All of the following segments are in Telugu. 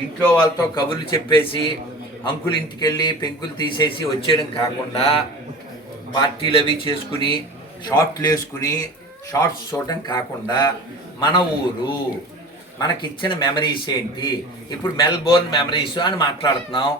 ఇంట్లో వాళ్ళతో కబుర్లు చెప్పేసి అంకుల్ ఇంటికి వెళ్ళి పెంకులు తీసేసి వచ్చేయడం కాకుండా పార్టీలు అవి చేసుకుని షార్ట్లు వేసుకుని షార్ట్స్ చూడటం కాకుండా మన ఊరు మనకిచ్చిన మెమరీస్ ఏంటి? ఇప్పుడు మెల్బోర్న్ మెమరీస్ అని మాట్లాడుతున్నాం.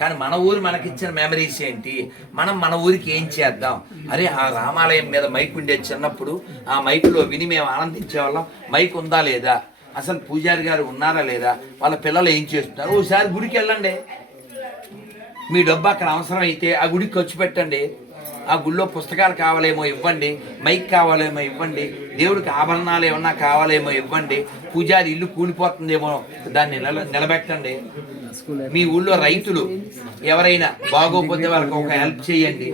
కానీ మన ఊరు మనకిచ్చిన మెమరీస్ ఏంటి? మనం మన ఊరికి ఏం చేద్దాం? అరే ఆ రామాలయం మీద మైక్ ఉండేది చిన్నప్పుడు ఆ మైకులో విని మేము ఆనందించేవాళ్ళం. మైక్ ఉందా లేదా? అసలు పూజారి గారు ఉన్నారా లేదా? వాళ్ళ పిల్లలు ఏం చేస్తున్నారు? ఓసారి గుడికి వెళ్ళండి. మీ డబ్బు అక్కడ అవసరం అయితే ఆ గుడికి ఖర్చు పెట్టండి. ఆ గుళ్ళో పుస్తకాలు కావాలేమో ఇవ్వండి. మైక్ కావాలేమో ఇవ్వండి. దేవుడికి ఆభరణాలు ఏమన్నా కావాలేమో ఇవ్వండి. పూజారి ఇల్లు కూలిపోతుందేమో దాన్ని నిల నిలబెట్టండి. మీ ఊళ్ళో రైతులు ఎవరైనా బాగోపోతే వాళ్ళకి ఒక హెల్ప్ చేయండి.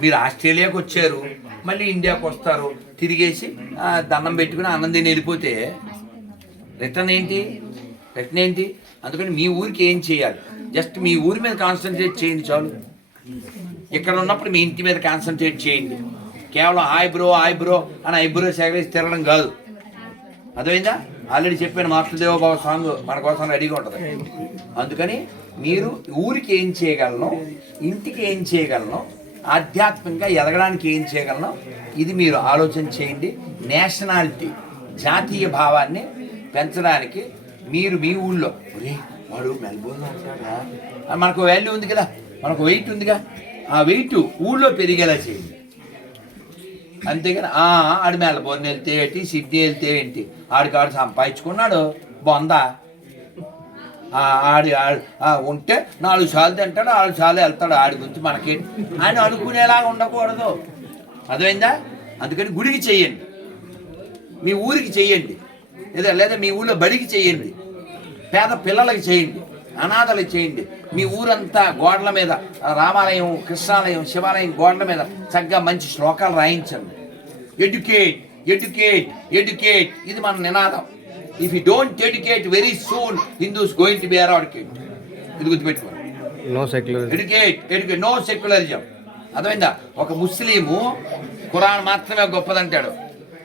మీరు ఆస్ట్రేలియాకి వచ్చారు. మళ్ళీ ఇండియాకి వస్తారు. తిరిగేసి దండం పెట్టుకుని ఆనందం వెళ్ళిపోతే రిటర్న్ ఏంటి? రిటర్న్ ఏంటి? అందుకని మీ ఊరికి ఏం చేయాలి? జస్ట్ మీ ఊరి మీద కాన్సన్ట్రేట్ చేయండి చాలు. ఇక్కడ ఉన్నప్పుడు మీ ఇంటి మీద కాన్సన్ట్రేట్ చేయండి. కేవలం హాయ్ బ్రో హాయ్ బ్రో అని ఐబ్రో సేకరించి తిరగడం కాదు. అర్థమైందా? ఆల్రెడీ చెప్పాను మాస్టర్ దేవబాబు సాంగ్ మన కోసం రెడీగా ఉంటుంది. అందుకని మీరు ఊరికి ఏం చేయగలను? ఇంటికి ఏం చేయగలను? ఆధ్యాత్మికంగా ఎదగడానికి ఏం చేయగలను? ఇది మీరు ఆలోచన చేయండి. నేషనాలిటీ జాతీయ భావాన్ని పెంచడానికి మీరు మీ ఊళ్ళో ఒరే వాడు మెల్బోర్న్లో ఉంటాడా? మనకు వాల్యూ ఉంది కదా మనకు వెయిట్ ఉందిగా. ఆ వెయిట్ ఊళ్ళో పెరిగేలా చేయండి. అంతేగాని ఆడు మెల్బోర్న్ వెళ్తే ఏంటి సిడ్నీ వెళ్తే ఏంటి ఆడికాడు సంపాదించుకున్నాడు బొందా. ఆడి ఉంటే నాలుగు సార్లు తింటాడు నాలుగు సార్లు వెళ్తాడు ఆడి గురించి మనకి ఆయన అనుకునేలాగా ఉండకూడదు. అర్థమైందా? అందుకని గుడికి చెయ్యండి మీ ఊరికి చెయ్యండి లేదా లేదా మీ ఊళ్ళో బడికి చేయండి. పేద పిల్లలకి చేయండి. అనాథలకు చేయండి. మీ ఊరంతా గోడల మీద రామాలయం కృష్ణాలయం శివాలయం గోడల మీద చక్కగా మంచి శ్లోకాలు రాయించండి. ఎడ్యుకేట్ ఎడ్యుకేట్ ఎడ్యుకేట్ ఇది మన నినాదం. If you don't educate very soon Hindus going to be eradicate ఇది గుర్తుపెట్టుకోండి. No secular educate educate no secularism అర్థమైందా? ఒక ముస్లిము ఖురాన్ మాత్రమే గొప్పదంటాడు.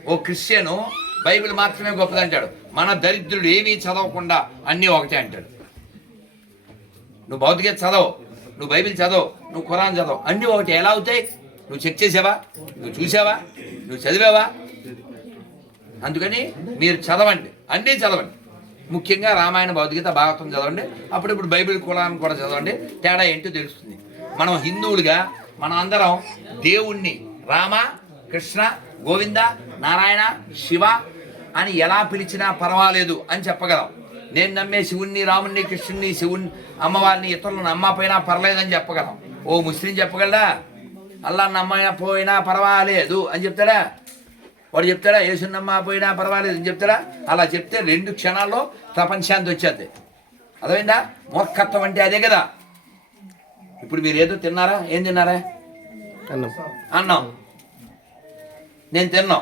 ఓ క్రిస్టియను బైబిల్ మాత్రమే గొప్పదంటాడు మన దరిద్రుడు ఏమీ చదవకుండా అన్నీ ఒకటే అంటాడు. నువ్వు భౌతిక చదవు నువ్వు బైబిల్ చదవు నువ్వు ఖురాన్ చదవు అన్నీ ఒకటి. ఎలా అవుతాయి? నువ్వు చెక్ చేసావా? నువ్వు చూసావా? నువ్వు చదివావా? అందుకని మీరు చదవండి. అన్నీ చదవండి. ముఖ్యంగా రామాయణ భౌతికత భాగవతం చదవండి. అప్పుడప్పుడు బైబిల్ కులాన్ని కూడా చదవండి. తేడా ఏంటో తెలుస్తుంది. మనం హిందువులుగా మనం అందరం దేవుణ్ణి రామ కృష్ణ గోవింద నారాయణ శివ అని ఎలా పిలిచినా పర్వాలేదు అని చెప్పగలం. నేను నమ్మే శివుణ్ణి రాముణ్ణి కృష్ణుణ్ణి శివుణ్ణి అమ్మవారిని ఇతరులను నమ్మపోయినా పర్లేదని చెప్పగలం. ఓ ముస్లిం చెప్పగలడా? అల్లా నమ్మకపోయినా పర్వాలేదు అని చెప్తాడా? వాడు చెప్తాడా? యేసునమ్మ పోయినా పర్వాలేదు అని చెప్తాడా? అలా చెప్తే రెండు క్షణాల్లో ప్రపంచాంతి వచ్చేది అర్థమైందా? మూర్ఖత్వం అంటే అదే కదా. ఇప్పుడు మీరు ఏదో తిన్నారా? ఏం తిన్నారా? అన్నం. అన్నాం. నేను తిన్నాం.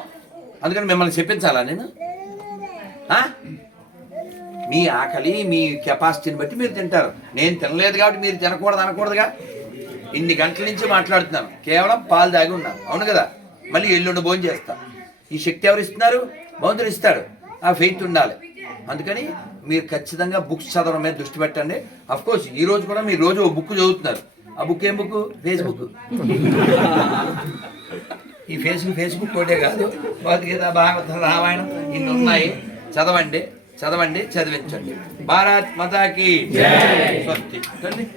అందుకని మిమ్మల్ని చెప్పించాలా నేను? మీ ఆకలి మీ కెపాసిటీని బట్టి మీరు తింటారు. నేను తినలేదు కాబట్టి మీరు తినకూడదు అనకూడదుగా. ఇన్ని గంటల నుంచి మాట్లాడుతున్నాను. కేవలం పాలు తాగి ఉన్నాను. అవును కదా? మళ్ళీ ఎల్లుండి భోజనం చేస్తా. ఈ శక్తి ఎవరు ఇస్తున్నారు? భగవంతుడు ఇస్తాడు. ఆ ఫెయిత్ ఉండాలి. అందుకని మీరు ఖచ్చితంగా బుక్స్ చదవడం మీద దృష్టి పెట్టండి. అఫ్ కోర్స్ ఈ రోజు కూడా మీరు రోజు ఓ బుక్ చదువుతున్నారు. ఆ బుక్ ఏం బుక్? ఫేస్బుక్ ఈ ఫేస్బుక్ ఫేస్బుక్ కోటే కాదు భగవద్గీత భాగవత రామాయణం ఇన్ని ఉన్నాయి. చదవండి చదవండి చదివించండి. భారత్ మతాకి స్వస్తి.